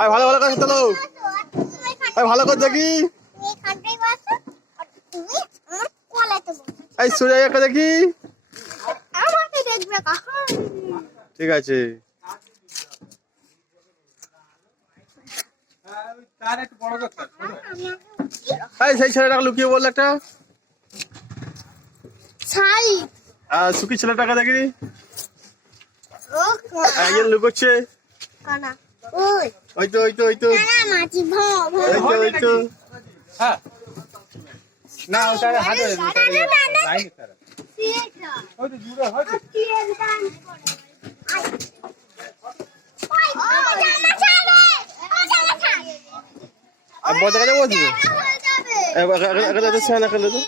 আয় ভালো ভালো করে চলো। আয় ভালো করে দেখি। এই সোজা একটা দেখি। ঠিক আছে। এই সেই ছেলেটাকে লুকিয়ে বললো একটা। আর সুখী ছেলেটাকে দেখি। একজন লুকোচ্ছে। ওই তো ওই তো ওই তো ওই তো। না ওটা হাতে লাইনে তারা হয়তো জুড়ে হয়তো বড় দেখা যাবো। এবার খেলে তো